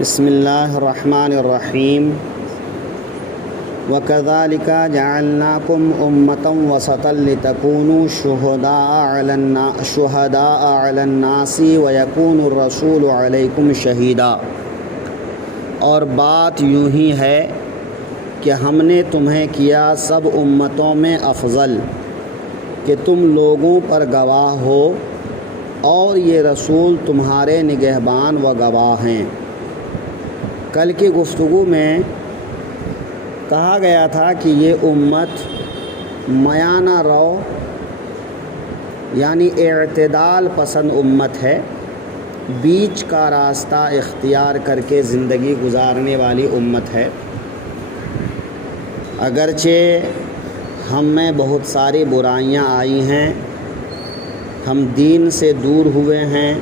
بسم اللہ الرحمن الرحیم وَكَذَلِكَ جَعَلْنَاكُمْ أُمَّةً وَسَطًا لِتَكُونُوا شُهَدَاءَ عَلَى النَّاسِ وَيَكُونَ الرَّسُولُ عَلَيْكُمْ شَهِيدًا۔ اور بات یوں ہی ہے کہ ہم نے تمہیں کیا سب امتوں میں افضل کہ تم لوگوں پر گواہ ہو، اور یہ رسول تمہارے نگہبان و گواہ ہیں۔ کل کی گفتگو میں کہا گیا تھا کہ یہ امت میانہ رو یعنی اعتدال پسند امت ہے، بیچ کا راستہ اختیار کر کے زندگی گزارنے والی امت ہے۔ اگرچہ ہم میں بہت ساری برائیاں آئی ہیں، ہم دین سے دور ہوئے ہیں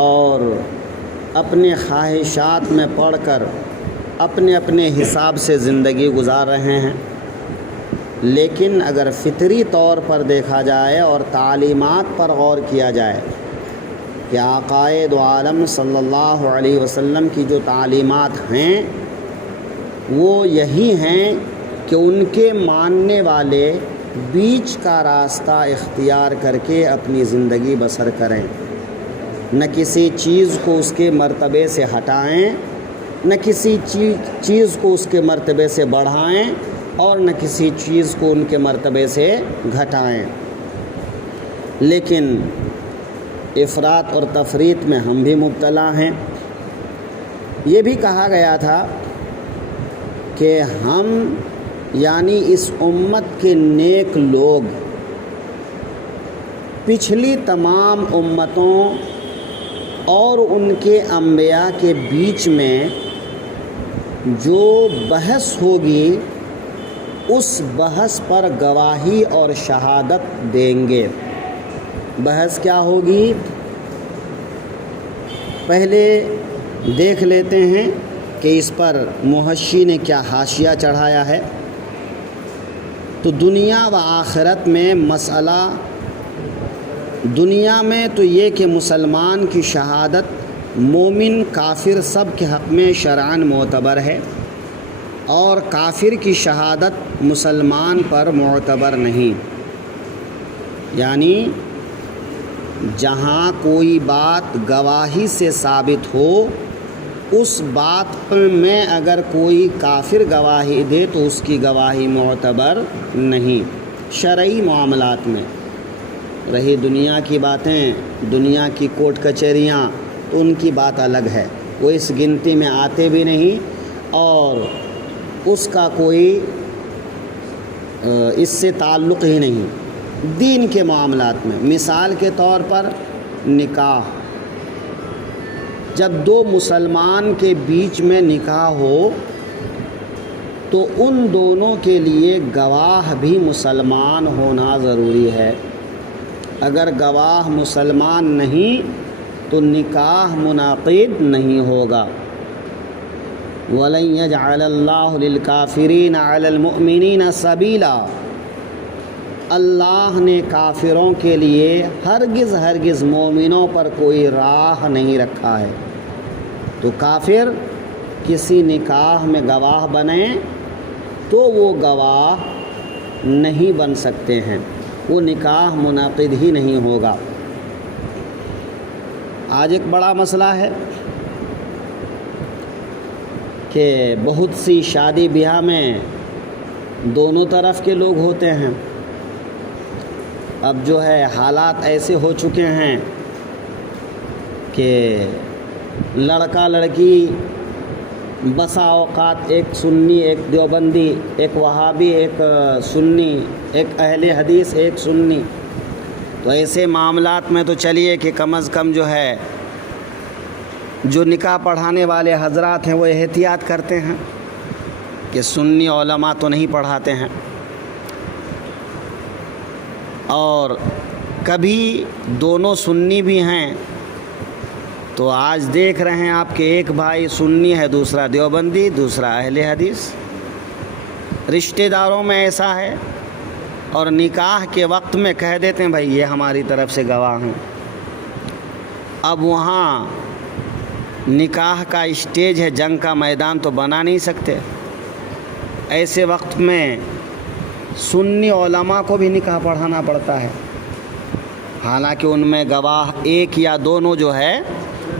اور اپنے خواہشات میں پڑھ کر اپنے اپنے حساب سے زندگی گزار رہے ہیں، لیکن اگر فطری طور پر دیکھا جائے اور تعلیمات پر غور کیا جائے کہ آقائے دو عالم صلی اللہ علیہ وسلم کی جو تعلیمات ہیں وہ یہی ہیں کہ ان کے ماننے والے بیچ کا راستہ اختیار کر کے اپنی زندگی بسر کریں، نہ کسی چیز کو اس کے مرتبے سے ہٹائیں، نہ کسی چیز کو اس کے مرتبے سے بڑھائیں، اور نہ کسی چیز کو ان کے مرتبے سے گھٹائیں۔ لیکن افراط اور تفریط میں ہم بھی مبتلا ہیں۔ یہ بھی کہا گیا تھا کہ ہم یعنی اس امت کے نیک لوگ پچھلی تمام امتوں اور ان کے انبیاء کے بیچ میں جو بحث ہوگی اس بحث پر گواہی اور شہادت دیں گے۔ بحث کیا ہوگی؟ پہلے دیکھ لیتے ہیں کہ اس پر محشی نے کیا حاشیہ چڑھایا ہے۔ تو دنیا و آخرت میں مسئلہ دنیا میں تو یہ کہ مسلمان کی شہادت مومن کافر سب کے حق میں شرعاً معتبر ہے، اور کافر کی شہادت مسلمان پر معتبر نہیں۔ یعنی جہاں کوئی بات گواہی سے ثابت ہو، اس بات میں اگر کوئی کافر گواہی دے تو اس کی گواہی معتبر نہیں۔ شرعی معاملات میں رہی دنیا کی باتیں، دنیا کی کورٹ کچہریاں، تو ان کی بات الگ ہے، وہ اس گنتی میں آتے بھی نہیں اور اس کا کوئی اس سے تعلق ہی نہیں۔ دین کے معاملات میں مثال کے طور پر نکاح، جب دو مسلمان کے بیچ میں نکاح ہو تو ان دونوں کے لیے گواہ بھی مسلمان ہونا ضروری ہے۔ اگر گواہ مسلمان نہیں تو نکاح منعقد نہیں ہوگا۔ وَلَن يَجْعَلَ اللَّهُ لِلْكَافِرِينَ عَلَى الْمُؤْمِنِينَ سَبِيلًا، اللہ نے کافروں کے لیے ہرگز مومنوں پر کوئی راہ نہیں رکھا ہے۔ تو کافر کسی نکاح میں گواہ بنیں تو وہ گواہ نہیں بن سکتے ہیں، وہ نکاح منعقد ہی نہیں ہوگا۔ آج ایک بڑا مسئلہ ہے کہ بہت سی شادی بیاہ میں دونوں طرف کے لوگ ہوتے ہیں۔ اب جو ہے حالات ایسے ہو چکے ہیں کہ لڑکا لڑکی بسا اوقات ایک سنی ایک دیوبندی، ایک وہابی ایک سنی، ایک اہل حدیث ایک سنی، تو ایسے معاملات میں تو چلیے کہ کم از کم جو ہے جو نکاح پڑھانے والے حضرات ہیں وہ احتیاط کرتے ہیں کہ سنی علماء تو نہیں پڑھاتے ہیں، اور کبھی دونوں سنی بھی ہیں تو آج دیکھ رہے ہیں آپ کہ ایک بھائی سنی ہے، دوسرا دیوبندی، دوسرا اہل حدیث۔ رشتہ داروں میں ایسا ہے، اور نکاح کے وقت میں کہہ دیتے ہیں بھائی یہ ہماری طرف سے گواہ ہیں۔ اب وہاں نکاح کا اسٹیج ہے، جنگ کا میدان تو بنا نہیں سکتے۔ ایسے وقت میں سنی علماء کو بھی نکاح پڑھانا پڑتا ہے، حالانکہ ان میں گواہ ایک یا دونوں جو ہے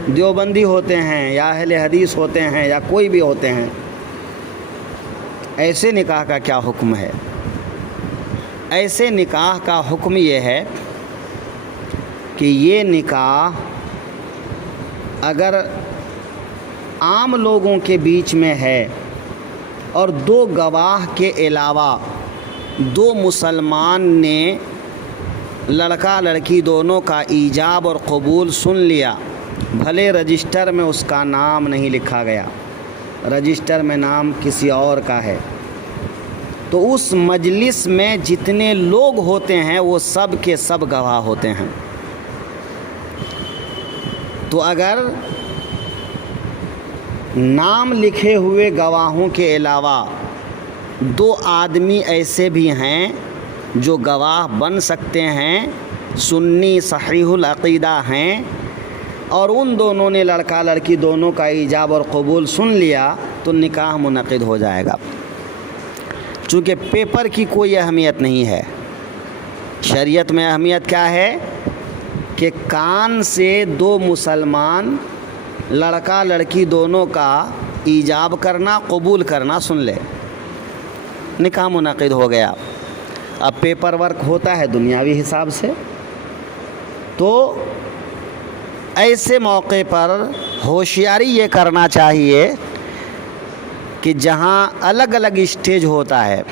دیوبندی ہوتے ہیں یا اہل حدیث ہوتے ہیں یا کوئی بھی ہوتے ہیں۔ ایسے نکاح کا کیا حکم ہے؟ ایسے نکاح کا حکم یہ ہے کہ یہ نکاح اگر عام لوگوں کے بیچ میں ہے اور دو گواہ کے علاوہ دو مسلمان نے لڑکا لڑکی دونوں کا ایجاب اور قبول سن لیا، بھلے رجسٹر میں اس کا نام نہیں لکھا گیا، رجسٹر میں نام کسی اور کا ہے، تو اس مجلس میں جتنے لوگ ہوتے ہیں وہ سب کے سب گواہ ہوتے ہیں۔ تو اگر نام لکھے ہوئے گواہوں کے علاوہ دو آدمی ایسے بھی ہیں جو گواہ بن سکتے ہیں، سنی صحیح العقیدہ ہیں، اور ان دونوں نے لڑکا لڑکی دونوں کا ایجاب اور قبول سن لیا، تو نکاح منعقد ہو جائے گا۔ چونکہ پیپر کی کوئی اہمیت نہیں ہے، شریعت میں اہمیت کیا ہے کہ کان سے دو مسلمان لڑکا لڑکی دونوں کا ایجاب کرنا قبول کرنا سن لے، نکاح منعقد ہو گیا۔ اب پیپر ورک ہوتا ہے دنیاوی حساب سے، تو ایسے موقع پر ہوشیاری یہ کرنا چاہیے کہ جہاں الگ الگ اسٹیج ہوتا ہے،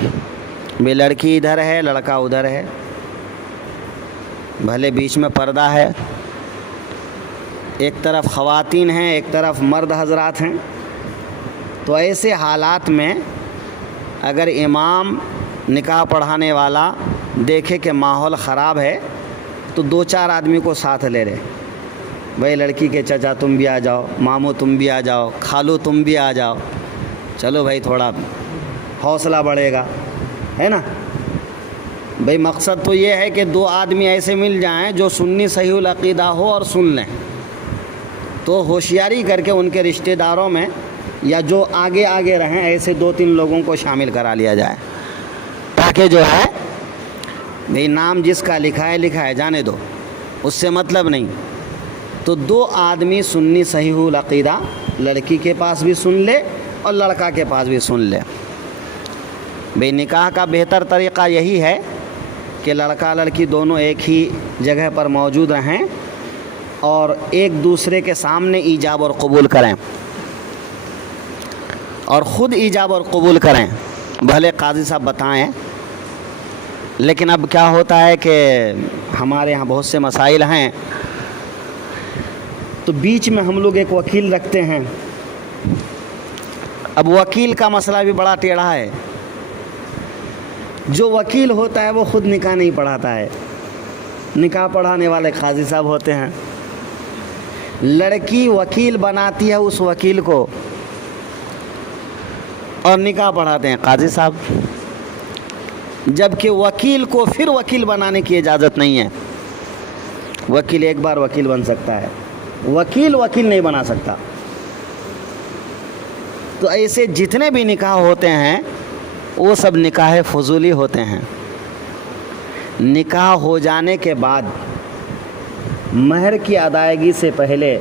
بھی لڑکی ادھر ہے لڑکا ادھر ہے، بھلے بیچ میں پردہ ہے، ایک طرف خواتین ہیں ایک طرف مرد حضرات ہیں، تو ایسے حالات میں اگر امام نکاح پڑھانے والا دیکھے کہ ماحول خراب ہے تو دو چار آدمی کو ساتھ لے رہے، بھائی لڑکی کے چچا تم بھی آ جاؤ، ماموں تم بھی آ جاؤ، خالو تم بھی آ جاؤ، چلو بھائی تھوڑا حوصلہ بڑھے گا، ہے نا۔ بھائی مقصد تو یہ ہے کہ دو آدمی ایسے مل جائیں جو سنی صحیح العقیدہ ہو اور سن لیں، تو ہوشیاری کر کے ان کے رشتہ داروں میں یا جو آگے آگے رہیں ایسے دو تین لوگوں کو شامل کرا لیا جائے، تاکہ جو ہے بھئی نام جس کا لکھا ہے جانے دو، اس سے مطلب نہیں۔ تو دو آدمی سنی صحیح العقیدہ لڑکی کے پاس بھی سن لے اور لڑکا کے پاس بھی سن لے۔ بھئی نکاح کا بہتر طریقہ یہی ہے کہ لڑکا لڑکی دونوں ایک ہی جگہ پر موجود رہیں اور ایک دوسرے کے سامنے ایجاب اور قبول کریں، اور خود ایجاب اور قبول کریں، بھلے قاضی صاحب بتائیں۔ لیکن اب کیا ہوتا ہے کہ ہمارے ہاں بہت سے مسائل ہیں، تو بیچ میں ہم لوگ ایک وکیل رکھتے ہیں۔ اب وکیل کا مسئلہ بھی بڑا ٹیڑھا ہے، جو وکیل ہوتا ہے وہ خود نکاح نہیں پڑھاتا ہے، نکاح پڑھانے والے قاضی صاحب ہوتے ہیں، لڑکی وکیل بناتی ہے اس وکیل کو اور نکاح پڑھاتے ہیں قاضی صاحب، جبکہ وکیل کو پھر وکیل بنانے کی اجازت نہیں ہے۔ وکیل ایک بار وکیل بن سکتا ہے، وکیل نہیں بنا سکتا۔ تو ایسے جتنے بھی نکاح ہوتے ہیں وہ سب نکاح فضولی ہوتے ہیں۔ نکاح ہو جانے کے بعد مہر کی ادائیگی سے پہلے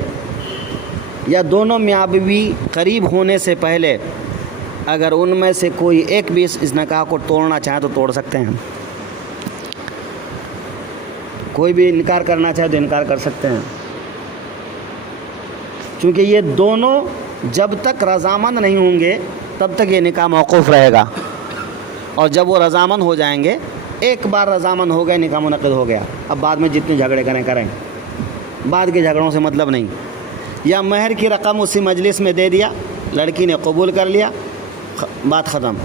یا دونوں میاں بیوی قریب ہونے سے پہلے اگر ان میں سے کوئی ایک بھی اس نکاح کو توڑنا چاہے تو توڑ سکتے ہیں، کوئی بھی انکار کرنا چاہے تو انکار کر سکتے ہیں، چونکہ یہ دونوں جب تک رضامند نہیں ہوں گے تب تک یہ نکاح موقوف رہے گا، اور جب وہ رضامند ہو جائیں گے، ایک بار رضامند ہو گئے نکاح منعقد ہو گیا، اب بعد میں جتنے جھگڑے کریں، بعد کے جھگڑوں سے مطلب نہیں۔ یا مہر کی رقم اسی مجلس میں دے دیا، لڑکی نے قبول کر لیا، بات ختم۔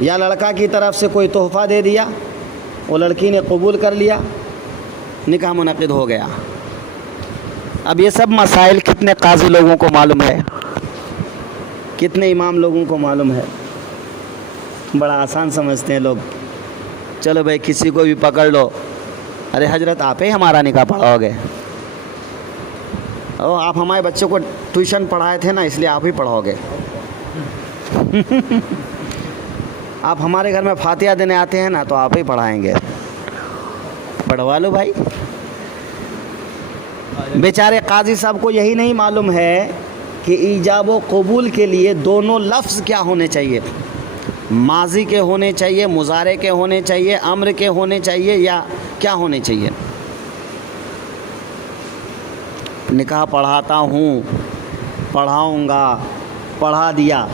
یا لڑکا کی طرف سے کوئی تحفہ دے دیا، وہ لڑکی نے قبول کر لیا، نکاح منعقد ہو گیا۔ اب یہ سب مسائل کتنے قاضی لوگوں کو معلوم ہے، کتنے امام لوگوں کو معلوم ہے؟ بڑا آسان سمجھتے ہیں لوگ، چلو بھائی کسی کو بھی پکڑ لو، ارے حضرت آپ ہی ہمارا نکاح پڑھاؤ گے، آپ ہمارے بچوں کو ٹیوشن پڑھائے تھے نا، اس لیے آپ ہی پڑھاؤ گے۔ آپ ہمارے گھر میں فاتحہ دینے آتے ہیں نا، تو آپ ہی پڑھائیں گے۔ پڑھوا لو بھائی۔ بیچارے قاضی صاحب کو یہی نہیں معلوم ہے کہ ایجاب و قبول کے لیے دونوں لفظ کیا ہونے چاہیے، ماضی کے ہونے چاہیے، مضارع کے ہونے چاہیے، امر کے ہونے چاہیے، یا کیا ہونے چاہیے۔ نکاح پڑھاتا ہوں، پڑھاؤں گا، پڑھا دیا،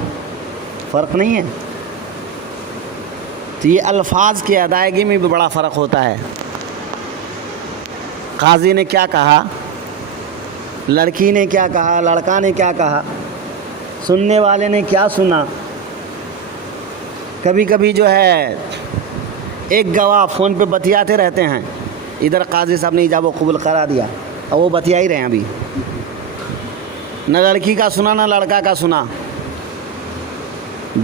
فرق نہیں ہے۔ تو یہ الفاظ کی ادائیگی میں بھی بڑا فرق ہوتا ہے۔ قاضی نے کیا کہا، لڑکی نے کیا کہا، لڑکا نے کیا کہا، سننے والے نے کیا سنا۔ کبھی کبھی جو ہے ایک گواہ فون پہ بتیاتے رہتے ہیں، ادھر قاضی صاحب نے ایجاب و قبول کرا دیا، اور وہ بتیا ہی رہے ہیں ابھی، نہ لڑکی کا سنا نہ لڑکا کا سنا،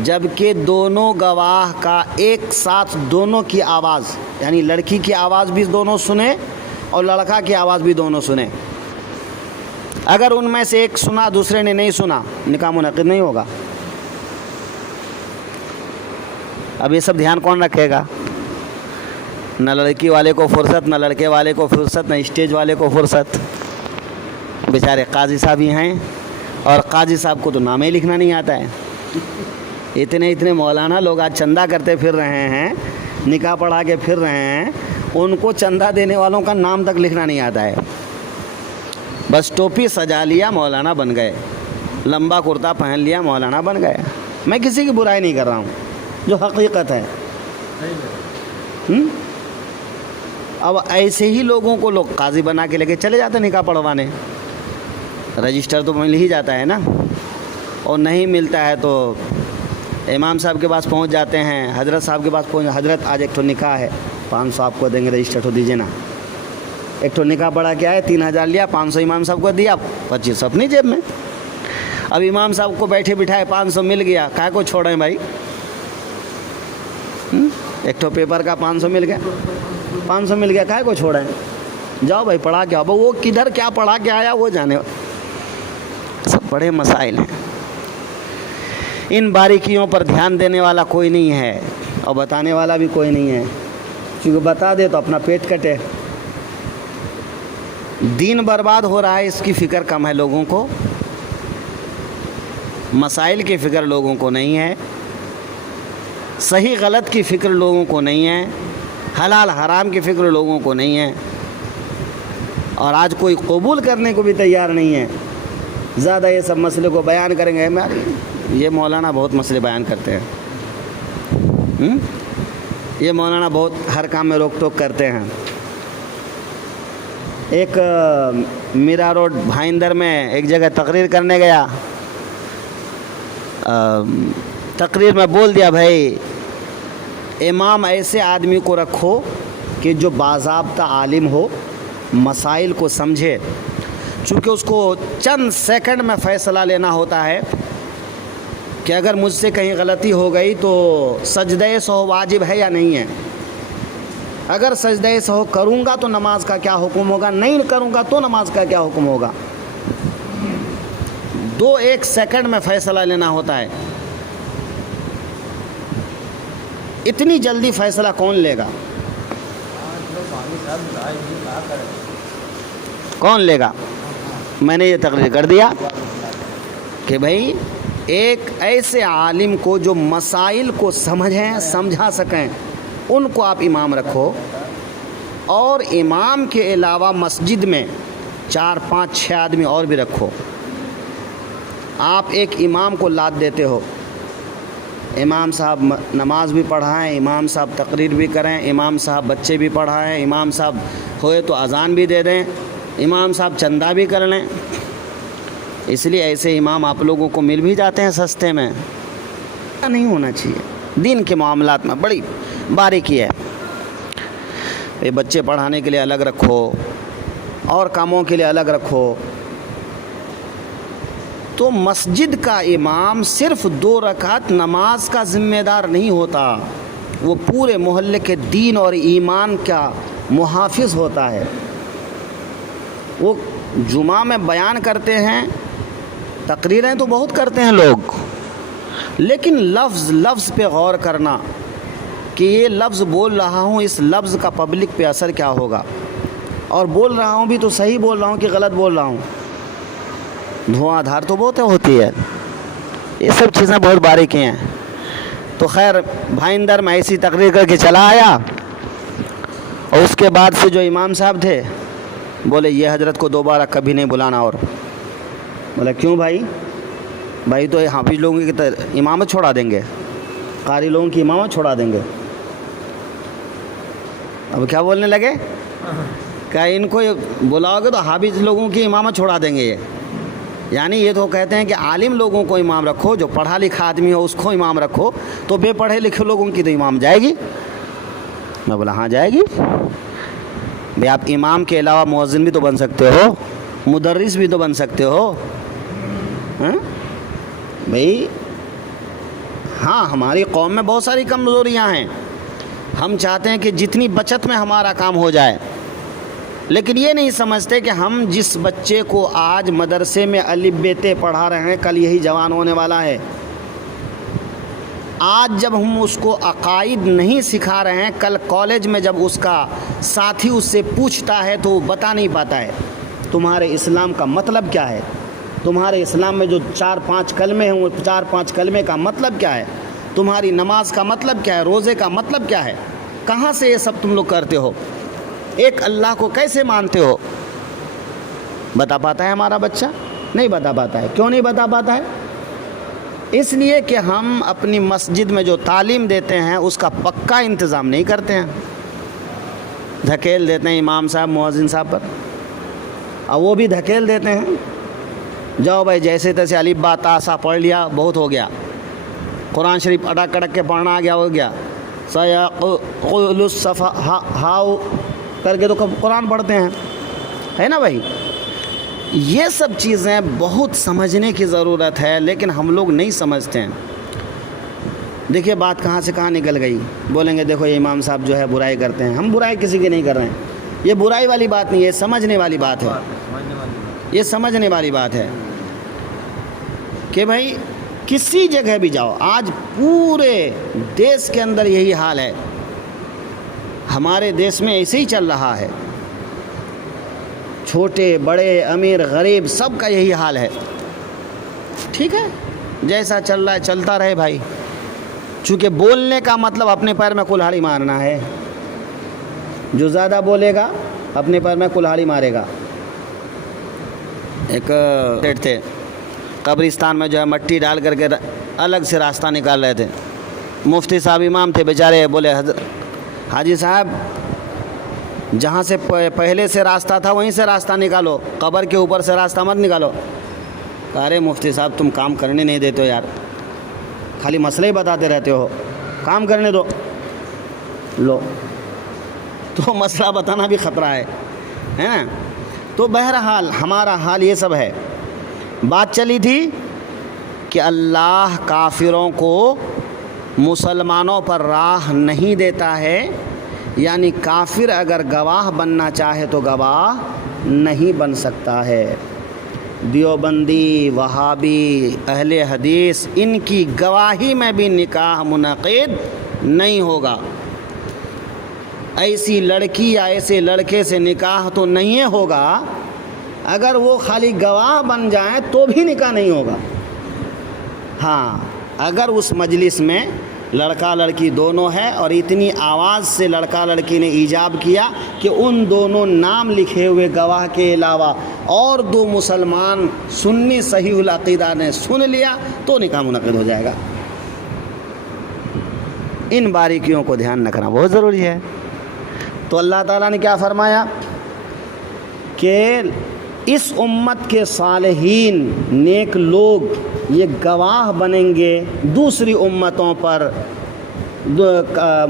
جبکہ دونوں گواہ کا ایک ساتھ دونوں کی آواز، یعنی لڑکی کی آواز بھی دونوں سنیں اور لڑکا کی آواز بھی دونوں سنیں۔ اگر ان میں سے ایک سنا دوسرے نے نہیں سنا، نکاح منعقد نہیں ہوگا۔ اب یہ سب دھیان کون رکھے گا؟ نہ لڑکی والے کو فرصت، نہ لڑکے والے کو فرصت، نہ اسٹیج والے کو فرصت۔ بیچارے قاضی صاحب ہی ہیں، اور قاضی صاحب کو تو نام ہی لکھنا نہیں آتا ہے۔ اتنے مولانا لوگ آج چندہ کرتے پھر رہے ہیں، نکاح پڑھا کے پھر رہے ہیں، ان کو چندہ دینے والوں کا نام تک لکھنا نہیں آتا ہے۔ بس ٹوپی سجا لیا مولانا بن گئے، لمبا کرتا پہن لیا مولانا بن گئے۔ میں کسی کی برائی نہیں کر رہا ہوں، جو حقیقت ہے۔ اب ایسے ہی لوگوں کو لوگ قاضی بنا کے لے کے چلے جاتے ہیں نکاح پڑھوانے۔ رجسٹر تو مل ہی جاتا ہے نا، اور نہیں ملتا ہے تو امام صاحب کے پاس پہنچ جاتے ہیں، حضرت صاحب کے پاس پہنچ، حضرت آج ایک نکاح ہے، 500 آپ کو دیں گے، رجسٹر تو دیجیے نا۔ ایک نکاح پڑھا کے آئے، 3000 لیا، 500 امام صاحب کو دیا، 2500 اپنی جیب میں۔ اب امام صاحب کو بیٹھے بٹھائے 500 مل گیا، کہا کو چھوڑیں بھائی، ایک پیپر کا 500 مل گیا، 500 مل گیا، کہا کو چھوڑیں، جاؤ بھائی پڑھا کے آؤ۔ وہ کدھر کیا پڑھا کے آیا وہ جانے، سب بڑے مسائل ہیں۔ ان باریکیوں پر دھیان دینے والا کوئی نہیں ہے، اور بتانے والا بھی کوئی نہیں ہے، کیونکہ بتا دے تو اپنا پیٹ کٹے۔ دین برباد ہو رہا ہے، اس کی فکر کم ہے لوگوں کو، مسائل کی فکر لوگوں کو نہیں ہے، صحیح غلط کی فکر لوگوں کو نہیں ہے، حلال حرام کی فکر لوگوں کو نہیں ہے، اور آج کوئی قبول کرنے کو بھی تیار نہیں ہے۔ زیادہ یہ سب مسئلے کو بیان کریں گے، یہ مولانا بہت مسئلے بیان کرتے ہیں، یہ مولانا بہت ہر کام میں روک ٹوک کرتے ہیں۔ ایک میرا روڈ بھائندر میں ایک جگہ تقریر کرنے گیا، تقریر میں بول دیا بھائی امام ایسے آدمی کو رکھو کہ جو باضابطہ عالم ہو، مسائل کو سمجھے، چونکہ اس کو چند سیکنڈ میں فیصلہ لینا ہوتا ہے کہ اگر مجھ سے کہیں غلطی ہو گئی تو سجدہ سہو واجب ہے یا نہیں ہے، اگر سجدہ سہو کروں گا تو نماز کا کیا حکم ہوگا، نہیں کروں گا تو نماز کا کیا حکم ہوگا۔ 2-1 سیکنڈ میں فیصلہ لینا ہوتا ہے، اتنی جلدی فیصلہ کون لے گا، کون لے گا؟ میں نے یہ تقریر کر دیا کہ بھائی ایک ایسے عالم کو جو مسائل کو سمجھا سکیں، ان کو آپ امام رکھو، اور امام کے علاوہ مسجد میں 4-5-6 آدمی اور بھی رکھو۔ آپ ایک امام کو لاد دیتے ہو، امام صاحب نماز بھی پڑھائیں، امام صاحب تقریر بھی کریں، امام صاحب بچے بھی پڑھائیں، امام صاحب ہوئے تو اذان بھی دے دیں، امام صاحب چندہ بھی کر لیں۔ اس لیے ایسے امام آپ لوگوں کو مل بھی جاتے ہیں سستے میں، نہیں ہونا چاہیے۔ دین کے معاملات میں بڑی باریکی ہے، یہ بچے پڑھانے کے لیے الگ رکھو، اور کاموں کے لیے الگ رکھو۔ تو مسجد کا امام صرف 2 رکعت نماز کا ذمہ دار نہیں ہوتا، وہ پورے محلے کے دین اور ایمان کا محافظ ہوتا ہے۔ وہ جمعہ میں بیان کرتے ہیں، تقریریں تو بہت کرتے ہیں لوگ، لیکن لفظ پہ غور کرنا کہ یہ لفظ بول رہا ہوں، اس لفظ کا پبلک پہ اثر کیا ہوگا، اور بول رہا ہوں بھی تو صحیح بول رہا ہوں کہ غلط بول رہا ہوں، دھواں دھار تو بہت ہوتی ہے، یہ سب چیزیں بہت باریکی ہیں۔ تو خیر بھائندر میں ایسی تقریر کر کے چلا آیا، اور اس کے بعد سے جو امام صاحب تھے بولے یہ حضرت کو دوبارہ کبھی نہیں بلانا، اور بولا کیوں بھائی تو حافظ لوگوں کی امامت چھوڑا دیں گے، قاری لوگوں کی امامت چھوڑا دیں گے۔ اب کیا بولنے لگے کہ ان کو بلاؤ گے تو حافظ لوگوں کی امامت چھوڑا دیں گے، یعنی یہ تو کہتے ہیں کہ عالم لوگوں کو امام رکھو، جو پڑھا لکھا آدمی ہو اس کو امام رکھو، تو بے پڑھے لکھے لوگوں کی تو امام جائے گی۔ میں بولا ہاں جائے گی بھئی، آپ امام کے علاوہ مؤذن بھی تو بن سکتے ہو، مدرس بھی تو بن سکتے ہو بھئی۔ ہاں ہماری قوم میں بہت ساری کمزوریاں ہیں، ہم چاہتے ہیں کہ جتنی بچت میں ہمارا کام ہو جائے، لیکن یہ نہیں سمجھتے کہ ہم جس بچے کو آج مدرسے میں الف ب ت پڑھا رہے ہیں کل یہی جوان ہونے والا ہے۔ آج جب ہم اس کو عقائد نہیں سکھا رہے ہیں، کل کالج میں جب اس کا ساتھی اس سے پوچھتا ہے تو وہ بتا نہیں پاتا ہے تمہارے اسلام کا مطلب کیا ہے، تمہارے اسلام میں جو 4-5 کلمے ہیں وہ 4-5 کلمے کا مطلب کیا ہے، تمہاری نماز کا مطلب کیا ہے، روزے کا مطلب کیا ہے، کہاں سے یہ سب تم لوگ کرتے ہو، ایک اللہ کو کیسے مانتے ہو؟ بتا پاتا ہے ہمارا بچہ؟ نہیں بتا پاتا ہے۔ کیوں نہیں بتا پاتا ہے؟ اس لیے کہ ہم اپنی مسجد میں جو تعلیم دیتے ہیں اس کا پکا انتظام نہیں کرتے ہیں، دھکیل دیتے ہیں امام صاحب مؤذن صاحب پر، اور وہ بھی دھکیل دیتے ہیں، جاؤ بھائی جیسے تیسے الف با تا سا پڑھ لیا بہت ہو گیا، قرآن شریف اڑک اڑک کے پڑھنا آ گیا ہو گیا، سیقول الصفحاء کر کے تو قرآن پڑھتے ہیں، ہے نا بھائی؟ یہ سب چیزیں بہت سمجھنے کی ضرورت ہے، لیکن ہم لوگ نہیں سمجھتے ہیں۔ دیکھیے بات کہاں سے کہاں نکل گئی، بولیں گے دیکھو یہ امام صاحب جو ہے برائی کرتے ہیں، ہم برائی کسی کی نہیں کر رہے ہیں، یہ برائی والی بات نہیں ہے، سمجھنے والی بات ہے، یہ سمجھنے والی بات ہے کہ بھائی کسی جگہ بھی جاؤ، آج پورے دیش کے اندر یہی حال ہے، ہمارے دیش میں ایسے ہی چل رہا ہے، چھوٹے بڑے امیر غریب سب کا یہی حال ہے۔ ٹھیک ہے جیسا چل رہا ہے چلتا رہے بھائی، چونکہ بولنے کا مطلب اپنے پیر میں کلہاڑی مارنا ہے، جو زیادہ بولے گا اپنے پیر میں کلہاڑی مارے گا۔ ایک سیٹ تھے قبرستان میں جو ہے مٹی ڈال کر کے الگ سے راستہ نکال رہے تھے، مفتی صاحب امام تھے بیچارے، بولے حاجی صاحب جہاں سے پہلے سے راستہ تھا وہیں سے راستہ نکالو، قبر کے اوپر سے راستہ مت نکالو۔ ارے مفتی صاحب تم کام کرنے نہیں دیتے ہو یار، خالی مسئلے ہی بتاتے رہتے ہو، کام کرنے دو۔ لو تو مسئلہ بتانا بھی خطرہ ہے نا۔ تو بہرحال ہمارا حال یہ سب ہے۔ بات چلی تھی کہ اللہ کافروں کو مسلمانوں پر راہ نہیں دیتا ہے، یعنی کافر اگر گواہ بننا چاہے تو گواہ نہیں بن سکتا ہے۔ دیوبندی، وہابی، اہل حدیث، ان کی گواہی میں بھی نکاح منعقد نہیں ہوگا۔ ایسی لڑکی یا ایسے لڑکے سے نکاح تو نہیں ہوگا، اگر وہ خالی گواہ بن جائیں تو بھی نکاح نہیں ہوگا۔ ہاں اگر اس مجلس میں لڑکا لڑکی دونوں ہے اور اتنی آواز سے لڑکا لڑکی نے ایجاب کیا کہ ان دونوں نام لکھے ہوئے گواہ کے علاوہ اور 2 مسلمان سنی صحیح العقیدہ نے سن لیا تو نکاح منعقد ہو جائے گا۔ ان باریکیوں کو دھیان رکھنا بہت ضروری ہے۔ تو اللہ تعالیٰ نے کیا فرمایا کہ اس امت کے صالحین نیک لوگ یہ گواہ بنیں گے دوسری امتوں پر،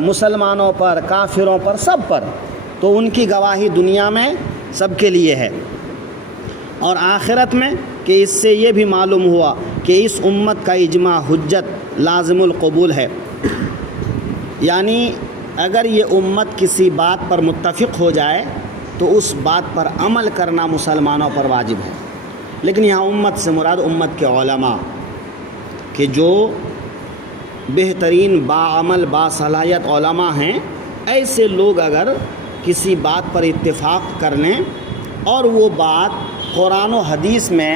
مسلمانوں پر، کافروں پر، سب پر۔ تو ان کی گواہی دنیا میں سب کے لیے ہے، اور آخرت میں کہ اس سے یہ بھی معلوم ہوا کہ اس امت کا اجماع حجت لازم القبول ہے، یعنی اگر یہ امت کسی بات پر متفق ہو جائے تو اس بات پر عمل کرنا مسلمانوں پر واجب ہے۔ لیکن یہاں امت سے مراد امت کے علماء کہ جو بہترین باعمل باصلاحیت علماء ہیں، ایسے لوگ اگر کسی بات پر اتفاق کر لیں اور وہ بات قرآن و حدیث میں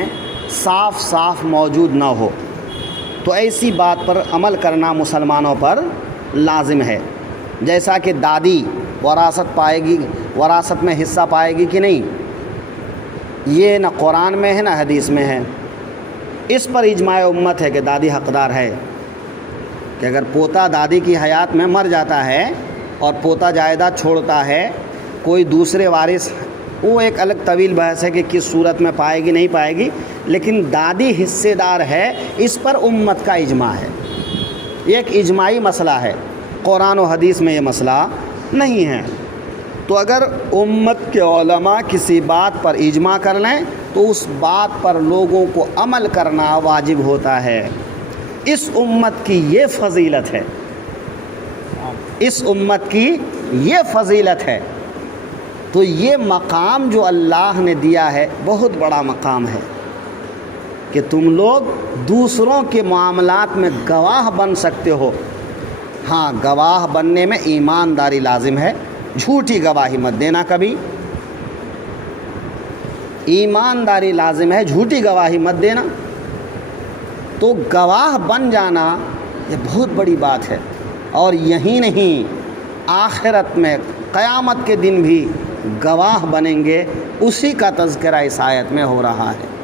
صاف صاف موجود نہ ہو تو ایسی بات پر عمل کرنا مسلمانوں پر لازم ہے۔ جیسا کہ دادی وراثت پائے گی، وراثت میں حصہ پائے گی کہ نہیں، یہ نہ قرآن میں ہے نہ حدیث میں ہے۔ اس پر اجماع امت ہے کہ دادی حقدار ہے، کہ اگر پوتا دادی کی حیات میں مر جاتا ہے اور پوتا جائیداد چھوڑتا ہے، کوئی دوسرے وارث، وہ ایک الگ طویل بحث ہے کہ کس صورت میں پائے گی نہیں پائے گی، لیکن دادی حصے دار ہے، اس پر امت کا اجماع ہے۔ یہ ایک اجماعی مسئلہ ہے، قرآن و حدیث میں یہ مسئلہ نہیں ہے۔ تو اگر امت کے علماء کسی بات پر اجماع کر لیں تو اس بات پر لوگوں کو عمل کرنا واجب ہوتا ہے۔ اس امت کی یہ فضیلت ہے، اس امت کی یہ فضیلت ہے۔ تو یہ مقام جو اللہ نے دیا ہے بہت بڑا مقام ہے کہ تم لوگ دوسروں کے معاملات میں گواہ بن سکتے ہو۔ ہاں، گواہ بننے میں ایمانداری لازم ہے، جھوٹی گواہی مت دینا کبھی، ایمانداری لازم ہے، جھوٹی گواہی مت دینا۔ تو گواہ بن جانا یہ بہت بڑی بات ہے، اور یہی نہیں، آخرت میں قیامت کے دن بھی گواہ بنیں گے، اسی کا تذکرہ اس آیت میں ہو رہا ہے۔